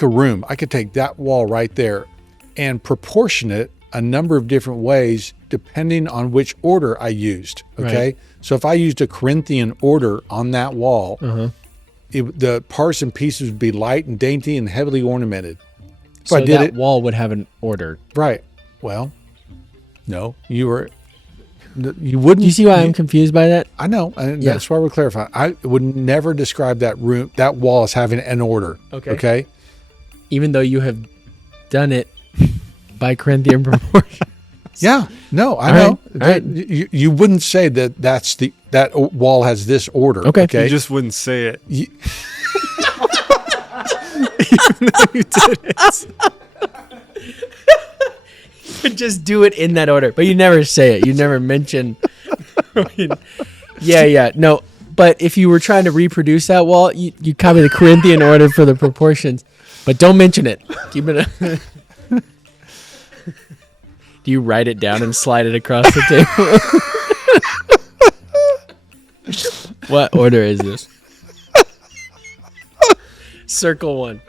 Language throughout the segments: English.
a room. I could take that wall right there and proportion it a number of different ways depending on which order I used. Okay. Right. So if I used a Corinthian order on that wall, the parts and pieces would be light and dainty and heavily ornamented. So that wall would have an order. Right. Well, no, you wouldn't. Do you see why I'm confused by that? I know. And that's why we're clarifying. I would never describe that wall as having an order. Okay. Even though you have done it by Corinthian proportion. Yeah. No, I know. Right. You wouldn't say that wall has this order. Okay. You just wouldn't say it. Even though you did it. You just do it in that order, but you never say it. You never mention. No. But if you were trying to reproduce that wall, you copy the Corinthian order for the proportions, but don't mention it. Keep it. Do you write it down and slide it across the table? What order is this? Circle 1.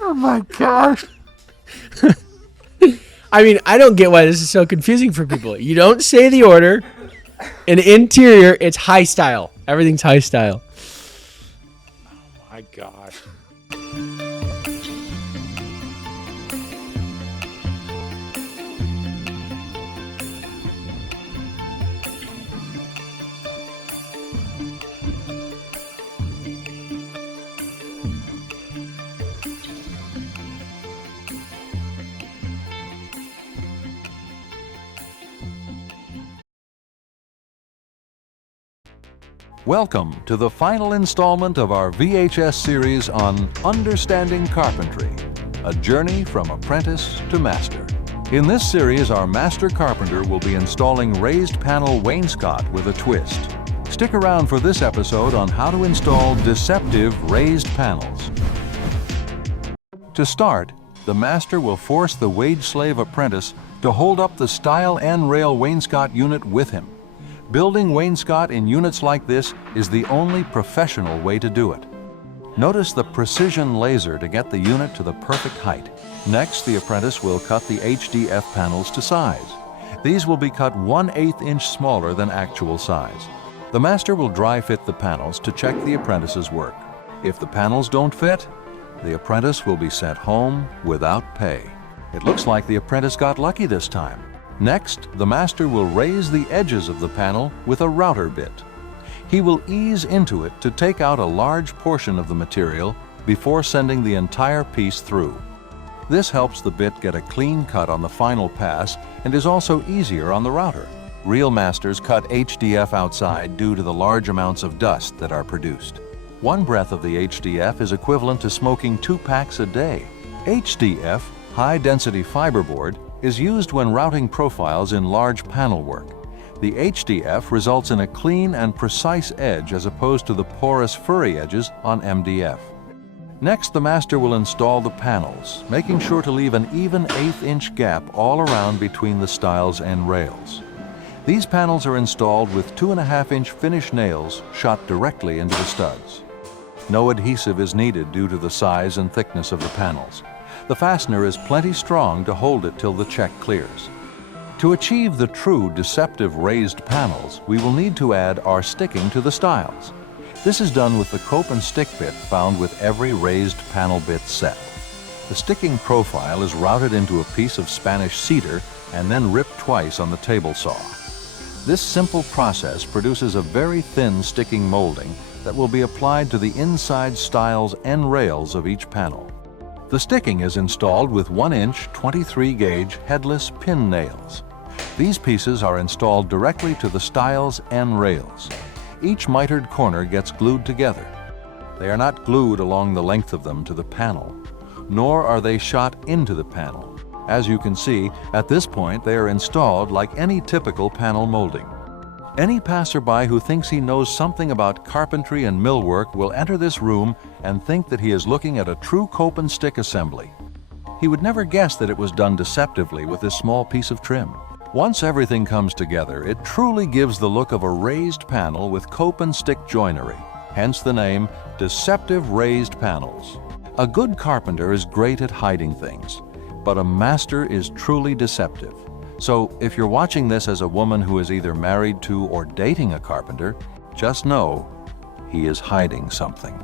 Oh my gosh. I mean, I don't get why this is so confusing for people. You don't say the order. In interior, it's high style. Everything's high style. Oh my gosh. Welcome to the final installment of our VHS series on Understanding Carpentry, a journey from apprentice to master. In this series, our master carpenter will be installing raised panel wainscot with a twist. Stick around for this episode on how to install Deceptive raised panels. To start, the master will force the wage-slave apprentice to hold up the stile and rail wainscot unit with him. Building wainscot in units like this is the only professional way to do it. Notice the precision laser to get the unit to the perfect height. Next, the apprentice will cut the HDF panels to size. These will be cut 1/8 inch smaller than actual size. The master will dry fit the panels to check the apprentice's work. If the panels don't fit, the apprentice will be sent home without pay. It looks like the apprentice got lucky this time. Next, the master will raise the edges of the panel with a router bit. He will ease into it to take out a large portion of the material before sending the entire piece through. This helps the bit get a clean cut on the final pass and is also easier on the router. Real masters cut HDF outside due to the large amounts of dust that are produced. One breath of the HDF is equivalent to smoking 2 packs a day. HDF, high-density fiberboard, is used when routing profiles in large panel work. The HDF results in a clean and precise edge as opposed to the porous furry edges on MDF. Next, the master will install the panels, making sure to leave an even 1/8 inch gap all around between the stiles and rails. These panels are installed with 2.5 inch finish nails shot directly into the studs. No adhesive is needed due to the size and thickness of the panels. The fastener is plenty strong to hold it till the check clears. To achieve the true Deceptive raised panels, we will need to add our sticking to the stiles. This is done with the cope and stick bit found with every raised panel bit set. The sticking profile is routed into a piece of Spanish cedar and then ripped twice on the table saw. This simple process produces a very thin sticking molding that will be applied to the inside stiles and rails of each panel. The sticking is installed with 1 inch 23 gauge headless pin nails. These pieces are installed directly to the stiles and rails. Each mitered corner gets glued together. They are not glued along the length of them to the panel, nor are they shot into the panel. As you can see, at this point they are installed like any typical panel molding. Any passerby who thinks he knows something about carpentry and millwork will enter this room and think that he is looking at a true cope and stick assembly. He would never guess that it was done deceptively with this small piece of trim. Once everything comes together, it truly gives the look of a raised panel with cope and stick joinery, hence the name Deceptive Raised Panels. A good carpenter is great at hiding things, but a master is truly deceptive. So if you're watching this as a woman who is either married to or dating a carpenter, just know he is hiding something.